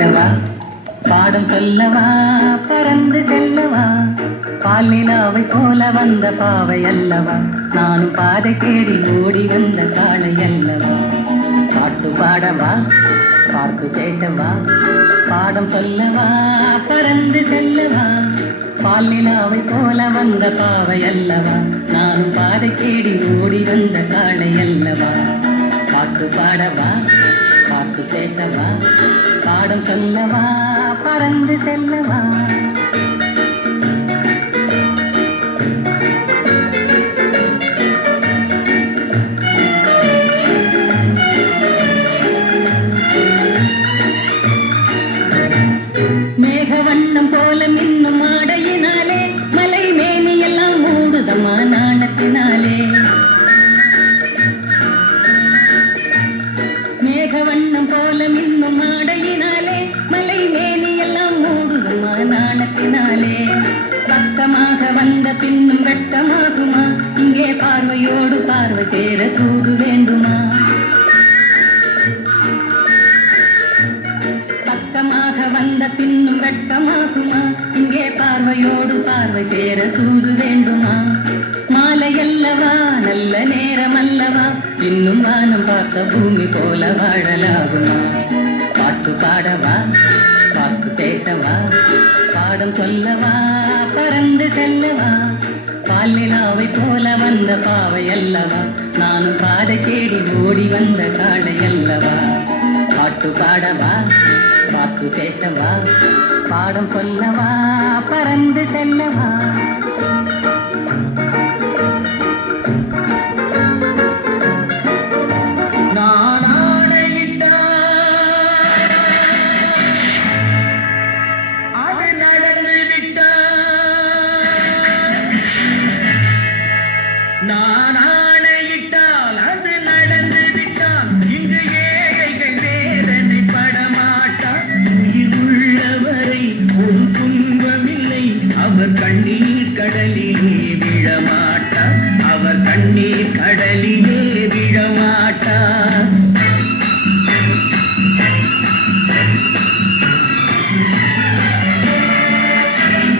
பேசவா பாடம் சொல்லவா பறந்து செல்லவா பால் நிலாவை போல வந்த பாவை அல்லவா நானும் பாதை தேடி ஓடி வந்த காளை அல்லவா பாட்டு பாடவா பார்த்து பேசவா பாடம் சொல்லவா பறந்து செல்லவா பால் நிலாவை போல வந்த பாவை அல்லவா நானும் பாதை தேடி ஓடி வந்த காளை அல்லவா பாட்டு பாடவா பார்த்து பேசவா பாடம் சொல்லவா பறந்து செல்லவா மேகவண்ணம் போல மின்னும் ஆடையினாலே மலை மேனி எல்லாம் மூடுதமா நாணத்தினாலே மேகவண்ணம் போல மின்னும் ஆடையினாலே மலை மேனி எல்லாம் மூடுதமா நாணத்தினாலே பக்கமாக வந்த பின்னும் வெட்டமாகுமா இங்கே பார்வையோடு பார்வை சேர தூது வேண்டுமா பக்கமாக வந்த பின்னும் வெட்டமாகுமா இங்கே பார்வையோடு பார்வை சேர தூது வேண்டுமா மாலை அல்லவா நல்ல நேரம் அல்லவா இன்னும் வானம் பார்த்த பூமி போல வாழலாகுமா பாட்டு பாடவா பார்த்து பேசவா பாடம் சொல்லவா பறந்து செல்லவா பால் நிலாவை போல வந்த பாவை அல்லவா நானும் பாதை தேடி ஓடி வந்த காளை அல்லவா பாட்டு பாடவா பார்த்து பேசவா பாடம் சொல்லவா பறந்து செல்லவா நான் ஆணையிட்டால் அது நடந்து விட்டால் இன்று ஏழைகள் வேதனை படமாட்டார் உயிர் உள்ளவரை ஒரு துன்பமில்லை அவர் கண்ணீர் கடலிலே விழமாட்டார் அவர் கண்ணீர் கடலிலே விழமாட்டார்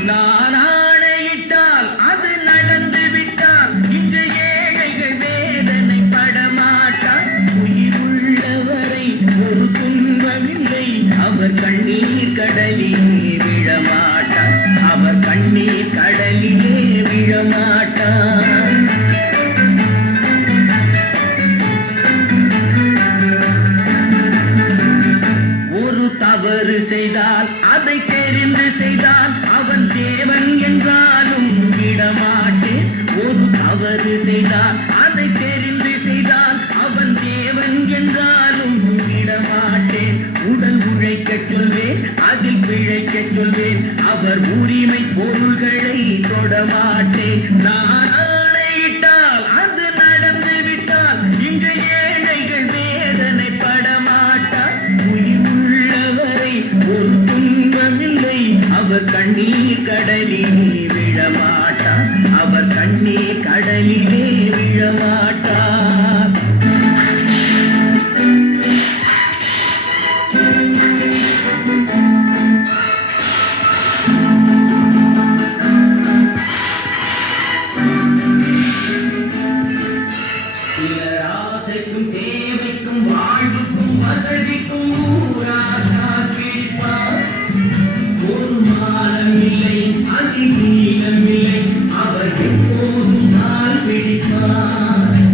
நான் ஆணையிட்டால் அது நடந்து விட்டால் இன்று ஏழைகள் வேதனை படமாட்டார் உயிர் உள்ளவரை ஒரு துன்பமில்லை அவர் கண்ணீர் கடலிலே விழமாட்டார் அவர் கண்ணீர் கடலிலே விழமாட்டார் ஒரு தவறு செய்தால் அதை தெரிந்து செய்தால் அவன் தேவன் என்றாலும் விடமாட்டேன் ஒரு தவறு செய்தால் அதை தெரிந்து செய்தால் அவன் தேவன் என்றாலும் விடமாட்டேன் உடல் உழைக்கச் சொல்வேன் அதில் பிழைக்கச் சொல்வேன் அவர் உரிமை பொருள்களை தொடமாட்டேன் நான் ஆணையிட்டால் அது நடந்து விட்டால் இன்று ஏழைகள் வேதனை படமாட்டார் உயிர் உள்ளவரை ஒரு துன்பமில்லை அவர் கண்ணீர் கடலிலே விழமாட்டார் அவர் கண்ணீர் கடலிலே விழமாட்டார் சிலர் ஆசைக்கும் தேவைக்கும் வாழ்வுக்கும் வசதிக்கும் ஊரார் பிடிப்பார் ஒரு மாலம் இல்லை அதில் நீளம் இல்லை அவர் எப்போதும் நாள் பிடிப்பார்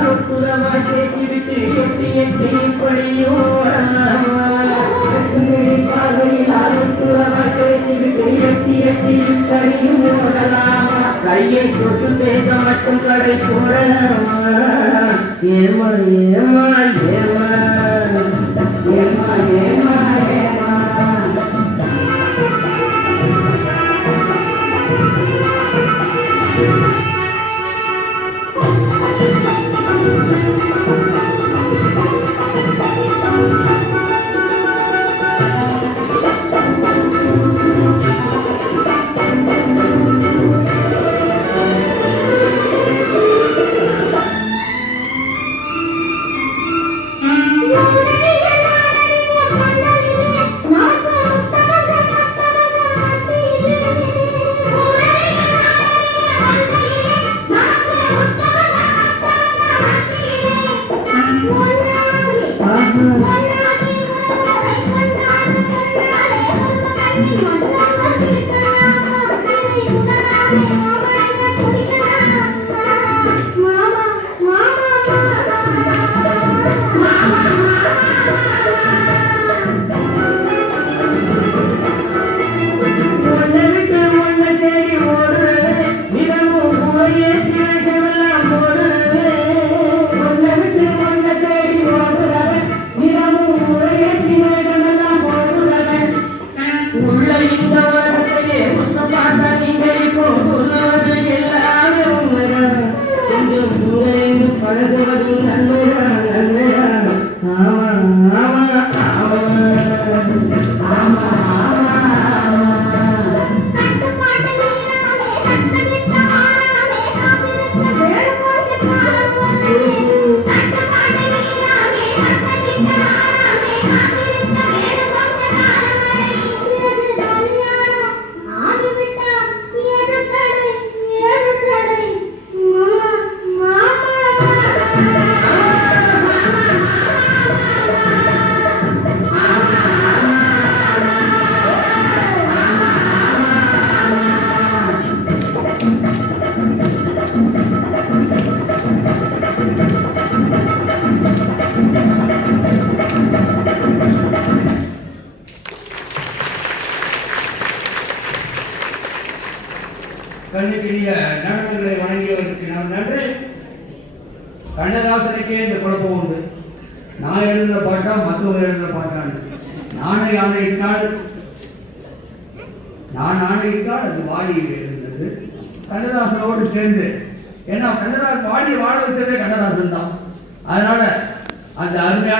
யாருக்குறவா கேட்டுவிட்டு எட்டி எட்டி இப்படியும் கையை தொட்டு பேச மட்டும் கடை போடலாமா ஏமா ஏமா ஏமா ஏமா ஏமா ஏமா கண்ணுக்கினிய நாடகங்களை வழங்கியவருக்கு நாம் நன்றி. கண்ணதாசனுக்கே இந்த குழப்பம் உண்டு. நான் எழுதின பாட்டா மற்றவங்க எழுதின பாட்டான்னு. நான் ஆணையிட்டால் அது வாடி எழுந்தது கண்ணதாசனோடு சேர்ந்து. ஏன்னா கண்ணதாசன் வாடி வாழ வச்சதே கண்ணதாசன் தான். அதனால அந்த அருமையான